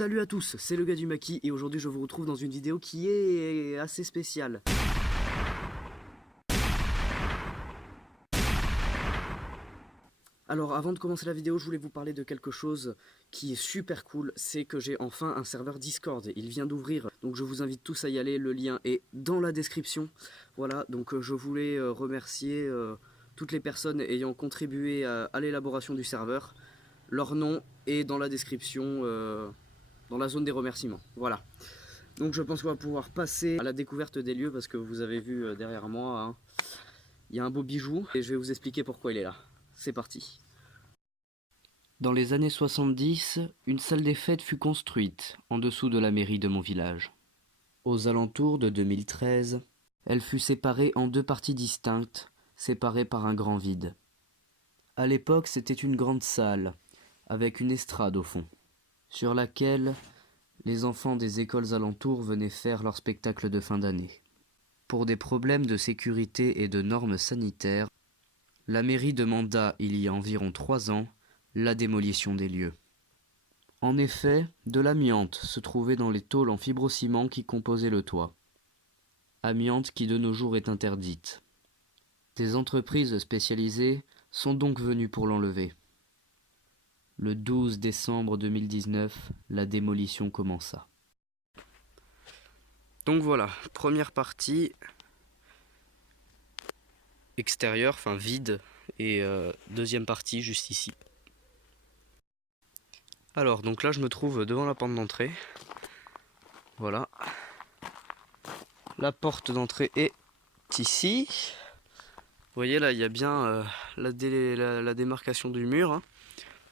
Salut à tous, c'est le gars du maquis et aujourd'hui je vous retrouve dans une vidéo qui est assez spéciale. Alors avant de commencer la vidéo, je voulais vous parler de quelque chose qui est super cool, c'est que j'ai enfin un serveur Discord, il vient d'ouvrir, donc je vous invite tous à y aller, le lien est dans la description. Voilà, donc je voulais remercier toutes les personnes ayant contribué à l'élaboration du serveur. Leur nom est dans la description, dans la zone des remerciements, voilà. Donc je pense qu'on va pouvoir passer à la découverte des lieux parce que vous avez vu derrière moi, hein, il y a un beau bijou et je vais vous expliquer pourquoi il est là. C'est parti. Dans les années 70, une salle des fêtes fut construite en dessous de la mairie de mon village. Aux alentours de 2013, elle fut séparée en deux parties distinctes, séparées par un grand vide. À l'époque, c'était une grande salle, avec une estrade au fond, sur laquelle les enfants des écoles alentours venaient faire leur spectacle de fin d'année. Pour des problèmes de sécurité et de normes sanitaires, la mairie demanda, il y a environ 3 ans, la démolition des lieux. En effet, de l'amiante se trouvait dans les tôles en fibrociment qui composaient le toit. Amiante qui de nos jours est interdite. Des entreprises spécialisées sont donc venues pour l'enlever. Le 12 décembre 2019, la démolition commença. Donc voilà, première partie extérieure, enfin vide, et deuxième partie juste ici. Alors, donc là je me trouve devant la porte d'entrée. Voilà. La porte d'entrée est ici. Vous voyez là, il y a bien la démarcation du mur. Hein.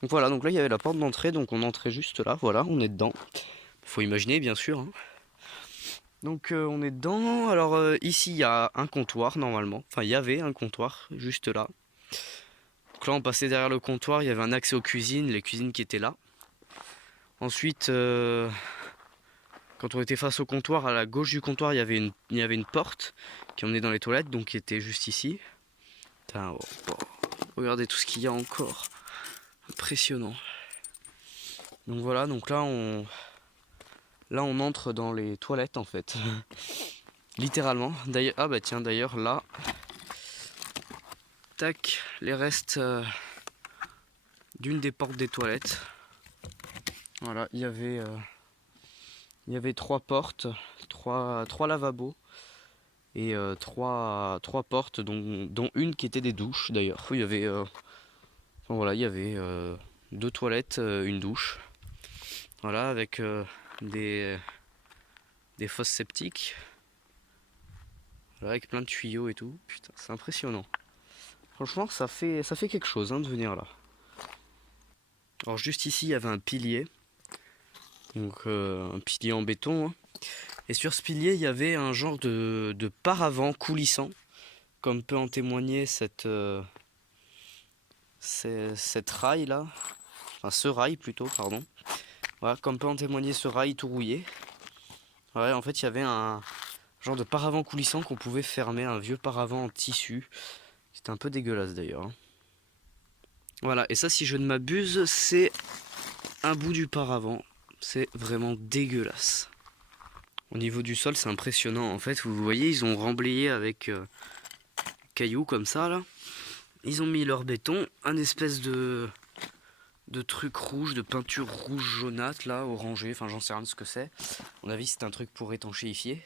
Donc voilà, donc là il y avait la porte d'entrée, donc on entrait juste là, voilà, on est dedans. Faut imaginer bien sûr. Hein. Donc on est dedans, alors ici il y a un comptoir normalement, enfin il y avait un comptoir juste là. Donc là on passait derrière le comptoir, il y avait un accès aux cuisines, les cuisines qui étaient là. Ensuite, quand on était face au comptoir, à la gauche du comptoir il y avait une porte qui emmenait dans les toilettes, donc qui était juste ici. Putain, regardez tout ce qu'il y a encore, impressionnant. Donc voilà, donc là on entre dans les toilettes en fait. Littéralement. D'ailleurs, ah bah tiens, d'ailleurs là, tac, les restes d'une des portes des toilettes. Voilà, il y avait 3 portes, 3 lavabos et 3 portes, dont une qui était des douches d'ailleurs. Il y avait, enfin, voilà, il y avait 2 toilettes, une douche. Voilà, avec des fosses septiques. Voilà, avec plein de tuyaux et tout. Putain, c'est impressionnant. Franchement, ça fait quelque chose hein, de venir là. Alors juste ici, il y avait un pilier. Donc un pilier en béton. Hein. Et sur ce pilier, il y avait un genre de paravent coulissant. Comme peut en témoigner cette rail là. Enfin ce rail plutôt, pardon. Voilà, comme peut en témoigner ce rail tout rouillé. Ouais, en fait, il y avait un genre de paravent coulissant qu'on pouvait fermer, un vieux paravent en tissu. C'était un peu dégueulasse d'ailleurs. Hein. Voilà, et ça, si je ne m'abuse, c'est un bout du paravent. C'est vraiment dégueulasse. Au niveau du sol, c'est impressionnant. En fait, vous voyez, ils ont remblayé avec cailloux comme ça, là. Ils ont mis leur béton, un espèce de truc rouge, de peinture rouge jaunâtre, là, orangé. Enfin, j'en sais rien de ce que c'est. À mon avis, c'est un truc pour étanchéifier.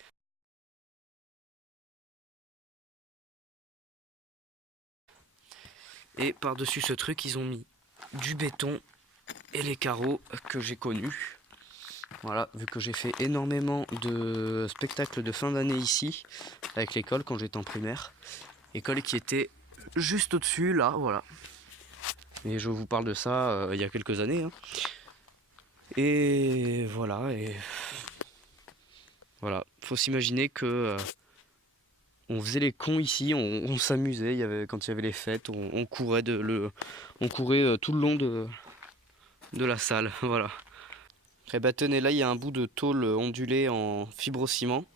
Et par-dessus ce truc, ils ont mis du béton et les carreaux que j'ai connus. Voilà, vu que j'ai fait énormément de spectacles de fin d'année ici, avec l'école quand j'étais en primaire. École qui était juste au-dessus, là, voilà. Et je vous parle de ça il y a quelques années. Hein. Et voilà, voilà. Faut s'imaginer que on faisait les cons ici, on s'amusait. Quand il y avait les fêtes, on courait tout le long de la salle, voilà. Et bah tenez, là il y a un bout de tôle ondulée en fibrociment.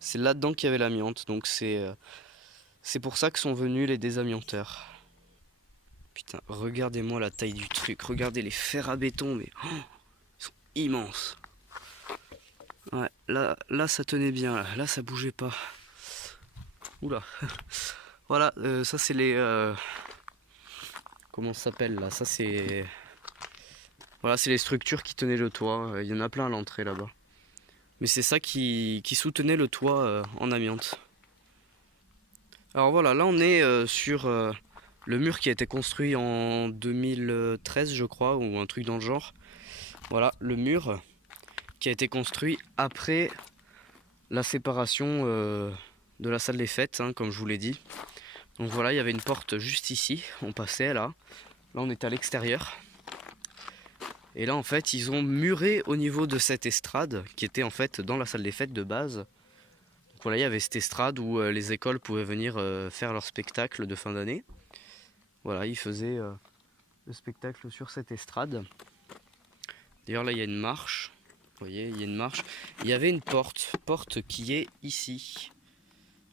C'est là-dedans qu'il y avait l'amiante, donc c'est pour ça que sont venus les désamianteurs. Putain, regardez-moi la taille du truc, regardez les fers à béton, mais ils sont immenses. Ouais, là ça tenait bien, là ça bougeait pas. Oula. Voilà, ça c'est les... comment ça s'appelle là? Ça c'est... Voilà, c'est les structures qui tenaient le toit. Il y en a plein à l'entrée là-bas. Mais c'est ça qui soutenait le toit en amiante. Alors voilà, là on est sur le mur qui a été construit en 2013 je crois, ou un truc dans le genre. Voilà, le mur qui a été construit après la séparation de la salle des fêtes, hein, comme je vous l'ai dit. Donc voilà, il y avait une porte juste ici, on passait là. Là on est à l'extérieur. Et là en fait ils ont muré au niveau de cette estrade qui était en fait dans la salle des fêtes de base. Donc voilà, il y avait cette estrade où les écoles pouvaient venir faire leur spectacle de fin d'année. Voilà, ils faisaient le spectacle sur cette estrade. D'ailleurs là il y a une marche. Vous voyez, il y a une marche. Il y avait une porte qui est ici.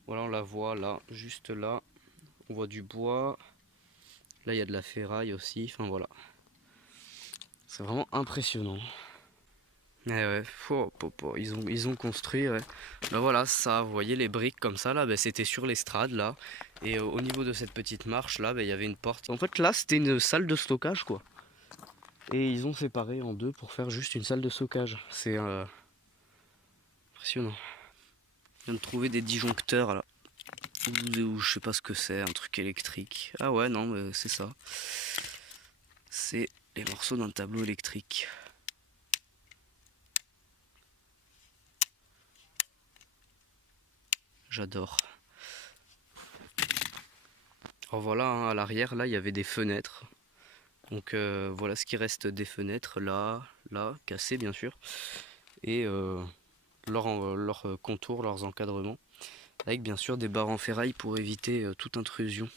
Voilà, on la voit là, juste là. On voit du bois. Là il y a de la ferraille aussi, enfin voilà. C'est vraiment impressionnant. Eh ouais, ils ont construit, ouais. Là voilà, ça, vous voyez les briques comme ça, là, ben, c'était sur l'estrade, là. Et au niveau de cette petite marche, là, ben, il y avait une porte. En fait, là, c'était une salle de stockage, quoi. Et ils ont séparé en deux pour faire juste une salle de stockage. C'est impressionnant. Je viens de trouver des disjoncteurs, là. Ou je sais pas ce que c'est, un truc électrique. Ah ouais, non, mais c'est ça. C'est les morceaux d'un tableau électrique. J'adore. Alors voilà, hein, à l'arrière, là, il y avait des fenêtres. Donc voilà ce qui reste des fenêtres, là, cassées bien sûr. Et leurs contours, leurs encadrements. Avec bien sûr des barres en ferraille pour éviter toute intrusion.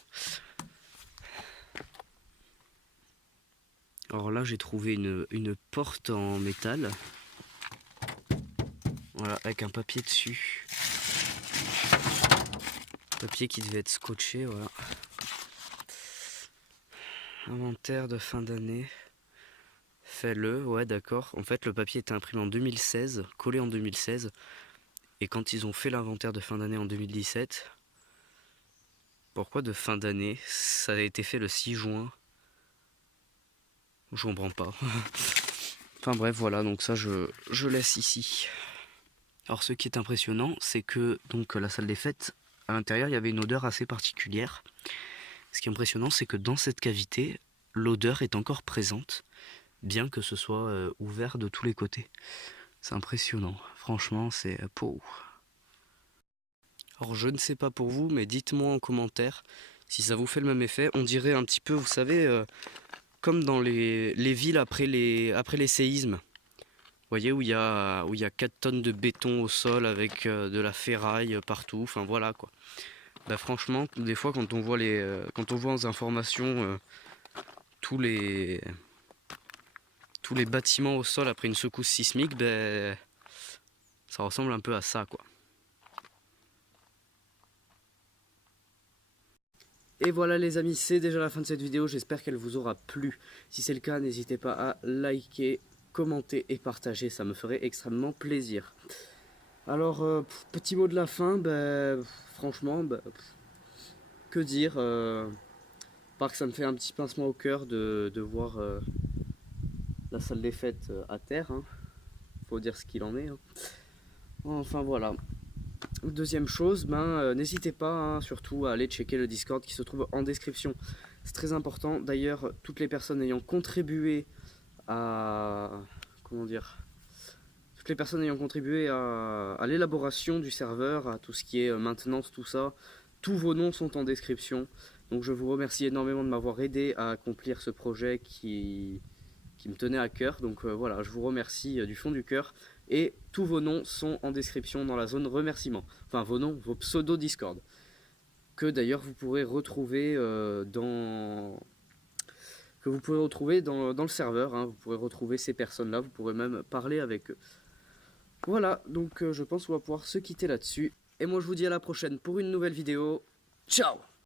Alors là, j'ai trouvé une porte en métal. Voilà, avec un papier dessus. Papier qui devait être scotché, voilà. Inventaire de fin d'année. Fais-le, ouais d'accord. En fait le papier était imprimé en 2016, collé en 2016. Et quand ils ont fait l'inventaire de fin d'année en 2017, pourquoi de fin d'année? Ça a été fait le 6 juin. Je comprends pas. Enfin bref, voilà, donc ça je laisse ici. Alors ce qui est impressionnant, c'est que donc la salle des fêtes, à l'intérieur, il y avait une odeur assez particulière. Ce qui est impressionnant, c'est que dans cette cavité, l'odeur est encore présente, bien que ce soit ouvert de tous les côtés. C'est impressionnant, franchement, c'est beau. Alors je ne sais pas pour vous, mais dites-moi en commentaire si ça vous fait le même effet. On dirait un petit peu, vous savez, comme dans les villes après les séismes. Vous voyez, où il y a 4 tonnes de béton au sol avec de la ferraille partout, enfin voilà quoi. Bah, franchement, des fois quand on voit aux informations tous les bâtiments au sol après une secousse sismique, ben ça ressemble un peu à ça quoi. Et voilà les amis, c'est déjà la fin de cette vidéo, j'espère qu'elle vous aura plu. Si c'est le cas, n'hésitez pas à liker, commenter et partager, ça me ferait extrêmement plaisir. Alors, petit mot de la fin, franchement, que dire, part que ça me fait un petit pincement au cœur de voir la salle des fêtes à terre, hein. Faut dire ce qu'il en est. Hein. Enfin voilà. Deuxième chose, n'hésitez pas hein, surtout à aller checker le Discord qui se trouve en description. C'est très important. D'ailleurs, toutes les personnes ayant contribué à... Comment dire, toutes les personnes ayant contribué à l'élaboration du serveur, à tout ce qui est maintenance, tout ça, tous vos noms sont en description. Donc je vous remercie énormément de m'avoir aidé à accomplir ce projet qui me tenait à cœur. Donc voilà, je vous remercie du fond du cœur. Et tous vos noms sont en description dans la zone remerciements. Enfin vos noms, vos pseudos Discord. Que d'ailleurs vous pourrez retrouver dans le serveur. Hein. Vous pourrez retrouver ces personnes-là, vous pourrez même parler avec eux. Voilà, donc je pense qu'on va pouvoir se quitter là-dessus. Et moi je vous dis à la prochaine pour une nouvelle vidéo. Ciao!